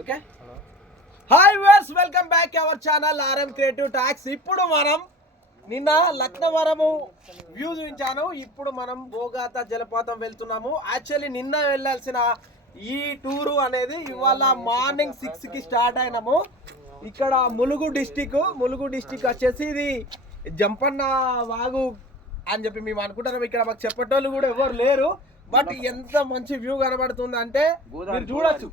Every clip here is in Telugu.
Okay hi viewers, welcome back to our channel RM creative talks. ఇప్పుడు మనం నిన్న లక్నవరము వ్యూ చూపించాను. ఇప్పుడు మనం బోగాతా జలపాతం వెళ్తున్నాము. యాక్చువల్లీ నిన్న వెళ్ళాల్సిన ఈ టూరు అనేది ఇవాళ మార్నింగ్ 6కి స్టార్ట్ అయినాము. ఇక్కడ ములుగు డిస్టిక్ వచ్చేసి ఇది జంపన్న వాగు అని చెప్పి మేము అనుకుంటున్నాం. ఇక్కడ మాకు చెప్పేటోళ్ళు కూడా ఎవరు లేరు. బట్ ఎంత మంచి వ్యూ కనబడుతుంది అంటే మీరు చూడొచ్చు.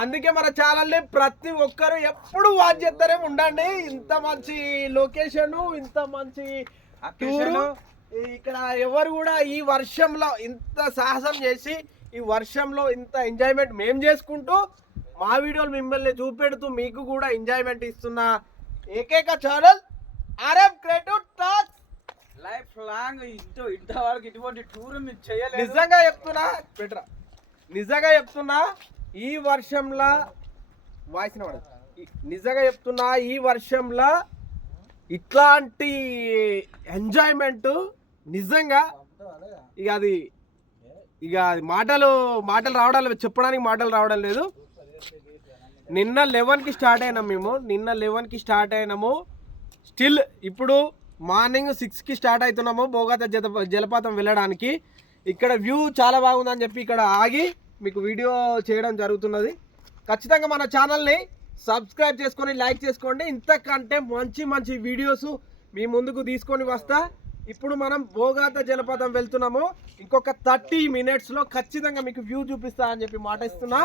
అందుకే మన ఛానల్ని ప్రతి ఒక్కరు ఎప్పుడు వాచ్ చేస్తారే ఉండండి. ఇంత మంచి లొకేషన్, ఇంత మంచి టూరు. ఇక్కడ ఎవరు కూడా ఈ వర్షంలో ఇంత సాహసం చేసి ఈ వర్షంలో ఇంత ఎంజాయ్మెంట్ మేము చేసుకుంటూ మా వీడియోలు మిమ్మల్ని చూపెడుతూ మీకు కూడా ఎంజాయ్మెంట్ ఇస్తున్న ఏకైక channel RM creative talks. Life long ఇంతవరకు ఇటువంటి టూర్ మీరు చేయలేదు. నిజంగా చెప్తున్నా ఈ వర్షంలో ఈ వర్షంలో ఇట్లాంటి ఎంజాయ్మెంట్ నిజంగా మాటలు రావడం లేదు, చెప్పడానికి మాటలు రావడం లేదు. నిన్న 11కి స్టార్ట్ అయినాము. స్టిల్ ఇప్పుడు మార్నింగ్ 6కి స్టార్ట్ అవుతున్నాము బోగాతా జలపాతం వెళ్ళడానికి. ఇక్కడ వ్యూ చాలా బాగుందని చెప్పి ఇక్కడ ఆగి మీకు వీడియో చేయడం జరుగుతున్నది. ఖచ్చితంగా మన ఛానల్ని సబ్స్క్రైబ్ చేసుకొని లైక్ చేసుకోండి. ఇంతకంటే మంచి వీడియోస్ మీ ముందుకు తీసుకొని వస్తా. ఇప్పుడు మనం బోగాతా జలపాతం వెళ్తున్నాము. ఇంకొక 30 మినిట్స్లో ఖచ్చితంగా మీకు వ్యూ చూపిస్తా అని చెప్పి మాట ఇస్తున్నా.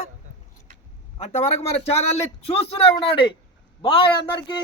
అంతవరకు మన ఛానల్ని చూస్తూనే ఉండండి. బాయ్ అందరికీ.